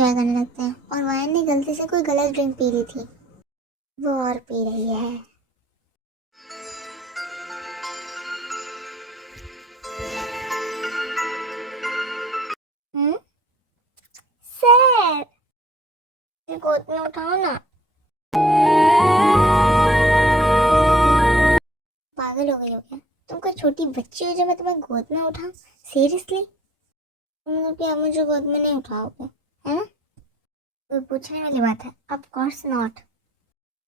Enjoy करने लगते हैं। और वायन ने गलती से कोई गलत ड्रिंक पी ली थी, वो और पी रही है। सर, ये गोद में उठाओ ना। पागल हो गई हो क्या? तुम कोई छोटी बच्ची हो जो मैं तुम्हें गोद में उठाऊं? सीरियसली? तुम क्या मुझे गोद में नहीं उठाओगे, है ना? कोई पूछने वाली बात है? Of course not.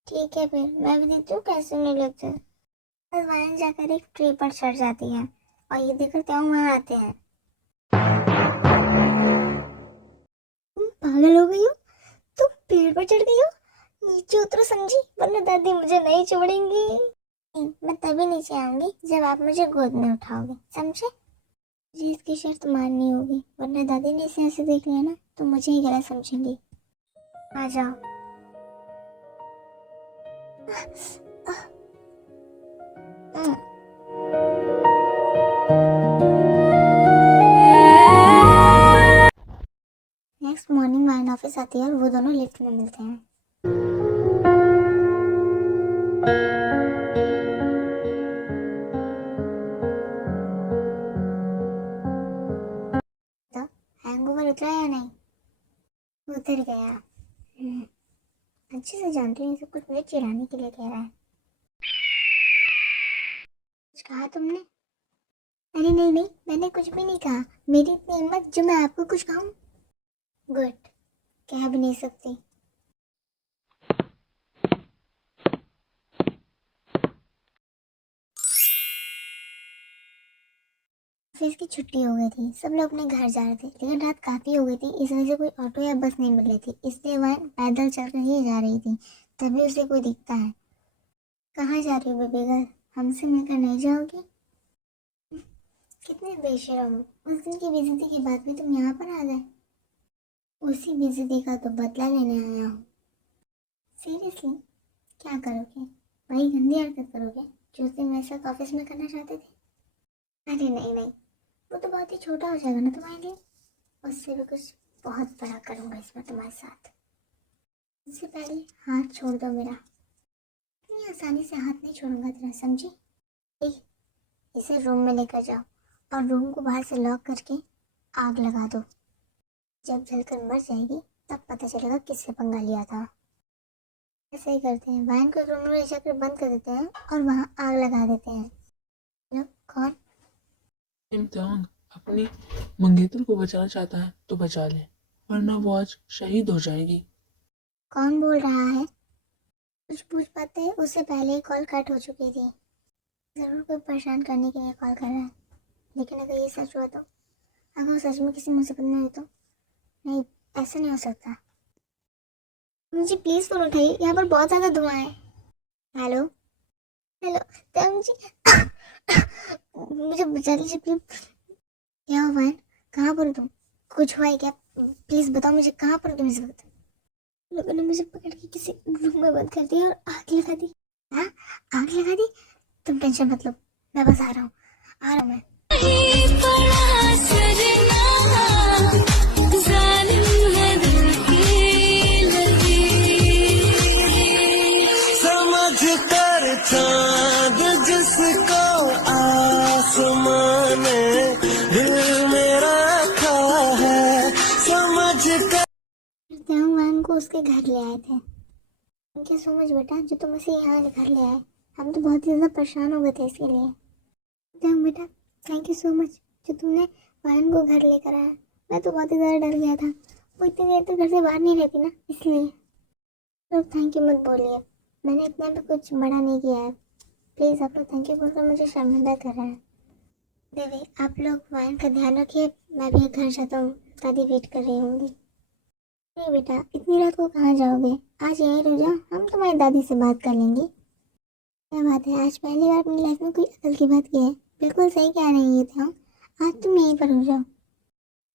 ठीक है, फिर मैं भी देखती हूँ कैसे नहीं लगते। बस वायन जाकर एक ट्री पर चढ़ जाती है और ये देखकर त्याऊ वहां आते हैं। तुम पागल हो गई हो? तुम पेड़ पर चढ़ गई हो? नीचे उतरो समझी, वरना दादी मुझे नहीं छोड़ेंगी। मैं तभी नीचे आऊंगी जब आप मुझे गोद में उठाओगे, समझे? मुझे इसकी शर्त माननी होगी, वरना दादी ने इसे ऐसे देख लिया ना तो मुझे ही गलत समझेंगी। आ जाओ। नेक्स्ट मॉर्निंग वाइन ऑफिस आती है और वो दोनों लिफ्ट में मिलते हैं। तो हैंगओवर उतरा या नहीं? उतर गया। अच्छे से जानती हूँ, सब कुछ मुझे चिढ़ाने के लिए कह रहा है। कुछ कहा तुमने? अरे नहीं नहीं, मैंने कुछ भी नहीं कहा। मेरी इतनी हिम्मत जो मैं आपको कुछ कहूँ? गुड, कह भी नहीं सकती। ऑफिस की छुट्टी हो गई थी, सब लोग अपने घर जा रहे थे, लेकिन रात काफी हो गई थी, इस वजह से कोई ऑटो या बस नहीं मिल रही थी, इसलिए वह पैदल चलकर ही जा रही थी। तभी उसे कोई दिखता है। कहाँ जा रही हो बेबी गर्ल, हमसे मिलकर नहीं जाओगी? कितने बेशरम हो, उस दिन की बेइज्जती के बाद भी तुम यहाँ पर आ गए। उसी बेइज्जती का तो बदला लेने आया हूँ। सीरियसली? क्या करोगे? वही गंदी हरकत करोगे जो उस दिन मेरे साथ ऑफिस में करना चाहते थे? अरे नहीं नहीं, वो तो बहुत ही छोटा हो जाएगा ना तुम्हारे लिए। उससे भी कुछ बहुत बड़ा करूंगा इसमें तुम्हारे साथ। इससे पहले हाथ छोड़ दो मेरा। इतनी आसानी से हाथ नहीं छोड़ूंगा तेरा, समझी? ए, इसे रूम में लेकर जाओ और रूम को बाहर से लॉक करके आग लगा दो। जब जलकर मर जाएगी तब पता चलेगा किससे पंगा लिया था। ऐसा ही करते हैं, वैन को रूम में ले जाकर बंद कर देते हैं और वहाँ आग लगा देते हैं। लो, कौन? इम्तिहान अपनी मंगेतर को बचाना चाहता है तो बचा ले, वरना वो आज शहीद हो जाएगी। कौन बोल रहा है? कुछ पूछ पाते हैं, उससे पहले ही कॉल कट हो चुकी थी। जरूर कोई परेशान करने के लिए कॉल कर रहा है। लेकिन अगर ये सच हुआ तो, अगर वो सच में किसी मुसीबत में हुई तो? नहीं, ऐसा नहीं हो सकता। मुझे प्लीज फोन उठाइए, यहाँ पर बहुत ज्यादा धुआं है। हेलो? हेलो? तम जी, मुझे बचा लीजिए प्लीज। क्या हुआ है? कहाँ पर हो तुम? कुछ हुआ है क्या? प्लीज बताओ मुझे, कहाँ पर हो तुम इस वक्त? लोगों ने मुझे पकड़ के किसी रूम में बंद कर दिया और आग लगा दी। हाँ, आग लगा दी? तुम टेंशन मत लो, मैं बस आ रहा हूँ, आ रहा हूँ मैं। समझ कर चांद जिसको आसमान दिल में रखा है, समझ कर। ध्यान को उसके घर ले आए थे। थैंक यू सो मच बेटा जो तुम उसे यहाँ घर ले आए। हम तो बहुत ही ज़्यादा परेशान हो गए थे इसके लिए। ध्यान बेटा, थैंक यू सो मच जो तुमने वायन को घर लेकर आया। मैं तो बहुत ही ज़्यादा डर गया था, वो इतनी देर तक घर से बाहर नहीं रहती ना, इसलिए। तो थैंक यू मत बोलिए, मैंने इतना भी कुछ बड़ा नहीं किया है। प्लीज़ आप लोग थैंक यू बोलकर मुझे शर्मिंदा कर रहा है। दीदी आप लोग वायन का ध्यान रखिए, मैं भी घर जाता हूँ, दादी वेट कर रही होंगी। नहीं बेटा, इतनी रात को कहाँ जाओगे? आज यहीं रुक जाओ, हम तुम्हारी दादी से बात कर लेंगे। क्या बात है, आज पहली बार अपनी लाइफ में कोई अकल की बात की है। बिल्कुल सही कह रहे हैं ये थे हम। आज तुम यहीं पर रुक जाओ।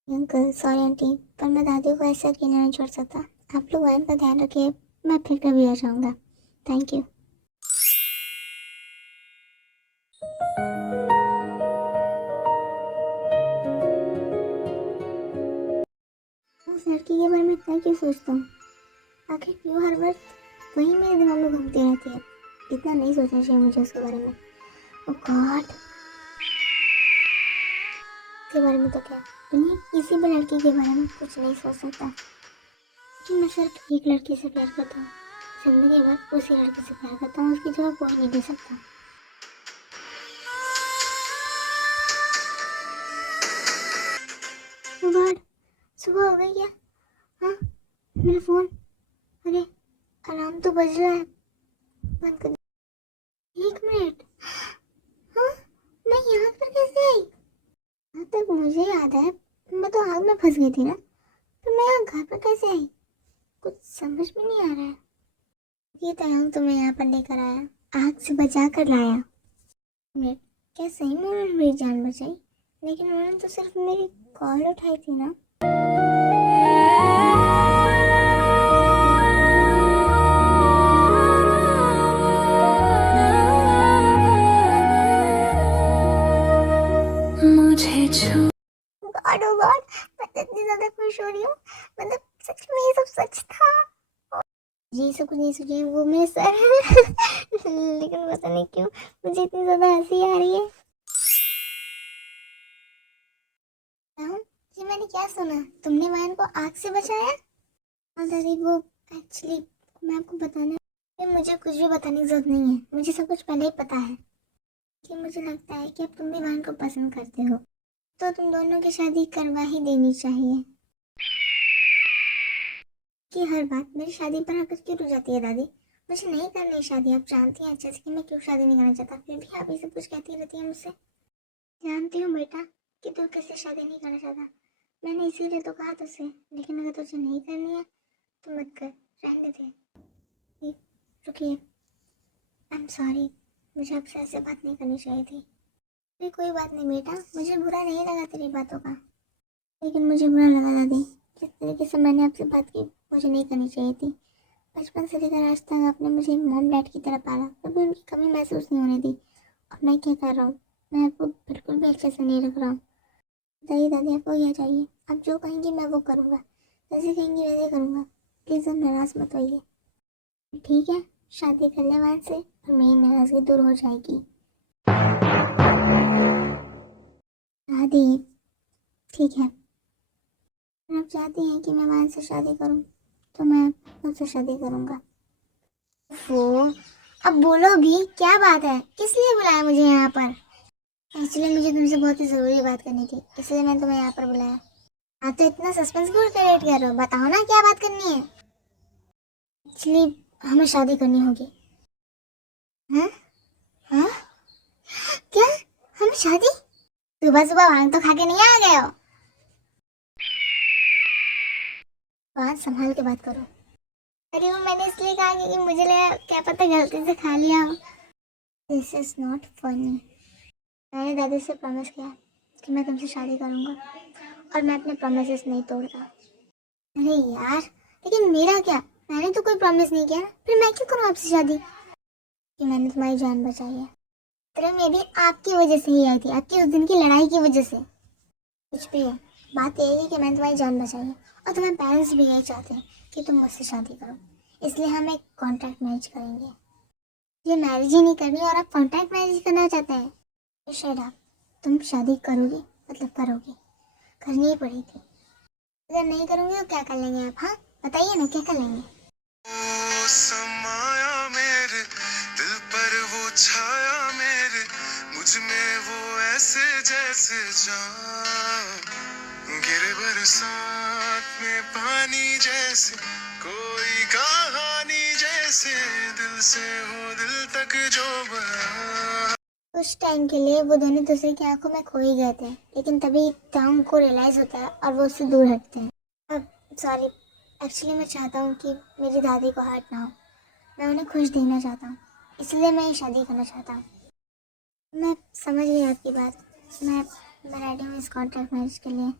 अंकल सॉरी आंटी, पर मैं दादी को ऐसा अकेला नहीं छोड़ सकता। आप लोग वैन का ध्यान रखिए, मैं फिर कभी आ जाऊँगा। Thank you. उस लड़की के बारे में इतना क्यों सोचता हूँ? आखिर क्यों हर वक्त वही मेरे दिमाग में घूमती रहती है? इतना नहीं सोचना चाहिए मुझे उसके बारे में। ओह गॉड, उसके बारे में तो क्या, दुनिया किसी भी लड़की के बारे में कुछ नहीं सोच सकता कि मैं सिर्फ एक लड़की से प्यार करता हूँ। जिंदगी भर उसी लड़की से प्यार करता हूँ, उसकी जगह कोई नहीं दे सकता। ओह गॉड, सुबह हो गई क्या? हाँ, मेरा फोन, अरे अलार्म तो बज रहा है, बंद कर। 1 मिनट, हाँ, मैं यहाँ पर कैसे आई? जहाँ तक मुझे याद है मैं तो आग में फंस गई थी ना, तो मैं यहाँ घर पर कैसे आई? कुछ समझ में नहीं आ रहा है। ये तयंग तुम्हें यहाँ पर लेकर आया, आग से बचा कर लाया। मिनट, क्या सही में उन्होंने मेरी जान बचाई? लेकिन उन्होंने तो सिर्फ मेरी कॉल उठाई थी ना। मुझे छू गॉड ओ गॉड, मैं तो इतनी ज्यादा खुश हो रही हूँ। मतलब सच में ये सब सच था। ये सब कुछ नहीं सोचिए, वो मेरे सर लेकिन पता नहीं क्यों मुझे इतनी ज्यादा हंसी आ रही है। हाँ, ये मैंने क्या सुना? तुमने वायन को आग से बचाया? हाँ दादी, वो एक्चुअली मैं आपको बताना, मुझे कुछ भी बताने की जरूरत नहीं है, मुझे सब कुछ पहले ही पता है। कि मुझे लगता है कि अब तुम भी वायन को पसंद करते हो, तो तुम दोनों की शादी करवा ही देनी चाहिए। कि हर बात मेरी शादी पर आकर क्यों रुक जाती है दादी? मुझे नहीं करनी शादी, आप जानती हैं अच्छे से कि मैं क्यों शादी नहीं करना चाहता, फिर भी आप ये सब कुछ कहती रहती है मुझसे। जानती हूँ बेटा कि तू किससे शादी नहीं करना चाहता, मैंने इसीलिए तो कहा तुझसे। लेकिन अगर तुझे नहीं करनी है तो मत कर, रहने दे। रुकिए, आई एम सॉरी, मुझे आपसे ऐसे बात नहीं करनी चाहिए थी। अरे कोई बात नहीं बेटा, मुझे बुरा नहीं लगा तेरी बातों का, लेकिन मुझे बुरा लगा दादी जिस तरीके से मैंने आपसे बात की, मुझे नहीं करनी चाहिए थी। बचपन से लेकर आज तक आपने मुझे मॉम डैड की तरह पाला, कभी उनकी कमी महसूस नहीं होने दी। और मैं क्या कर रहा हूँ, मैं आपको बिल्कुल भी अच्छे से नहीं रख रहा हूँ। बताइए दादी, आपको क्या चाहिए? आप जो कहेंगी मैं वो करूँगा, जैसे कहेंगी वैसे करूँगा। प्लीज़ आप नाराज़ मत होइए, ठीक है? शादी करने वाले से और मेरी नाराज़गी दूर हो जाएगी। दादी ठीक है, अगर आप चाहती हैं कि मैं वहाँ से शादी करूँ तो मैं उससे शादी करूँगा। वो अब बोलो भी, क्या बात है? किस लिए बुलाया मुझे यहाँ पर? एक्चुअली मुझे तुमसे बहुत ही ज़रूरी बात करनी थी, इसलिए मैंने तुम्हें यहाँ पर बुलाया। हाँ तो इतना सस्पेंस क्यों क्रिएट कर रहे हो? बताओ ना क्या बात करनी है। एक्चुअली हमें शादी करनी होगी। हाँ हाँ, क्या? हमें शादी? सुबह सुबह भांग तो खा के नहीं आ गए हो? बात संभाल के बात करो। अरे वो मैंने इसलिए कहा क्योंकि मुझे लगा क्या पता गलती से खा लिया हो। This is not funny. मैंने दादी से प्रॉमिस किया कि मैं तुमसे शादी करूंगा और मैं अपने प्रॉमिसेस नहीं तोड़ता। अरे यार, लेकिन मेरा क्या? मैंने तो कोई प्रॉमिस नहीं किया, फिर मैं क्यों करूँ आपसे शादी? कि मैंने तुम्हारी जान बचाई है, तेरे में भी आपकी वजह से ही आई थी, आपकी उस दिन की लड़ाई की वजह से। कुछ भी है, बात यही है कि मैंने तुम्हारी जान बचाई है और तुम्हारे पेरेंट्स भी यही चाहते हैं कि तुम मुझसे शादी करो, इसलिए हम एक कॉन्ट्रैक्ट मैरिज करेंगे। ये मैरिज ही नहीं करनी और आप कॉन्ट्रैक्ट मैरिज करना चाहते हैं? शट अप, तुम शादी करोगे मतलब करोगे, करनी ही पड़ेगी। अगर नहीं करोगे तो क्या कर लेंगे आप? हाँ बताइए ना, क्या कर लेंगे? समाया मेरे दिल पर वो छाया मेरे, मुझ में वो ऐसे जैसे जान गिरे बरसात में पानी जैसे, कोई कहानी जैसे, दिल से हो दिल तक जो बना। उस टाइम के लिए वो दोनों दूसरे की आंखों में खो ही गए थे, लेकिन तभी तांग को रियलाइज होता है और वो उससे दूर हटते हैं। अब सॉरी, एक्चुअली मैं चाहता हूँ कि मेरी दादी को हर्ट ना हो, मैं उन्हें खुश देखना चाहता हूँ, इसलिए मैं ये शादी करना चाहता हूँ। मैं समझ गई आपकी बात, मैं रेडी हूँ इस कॉन्ट्रैक्ट मैरिज के लिए।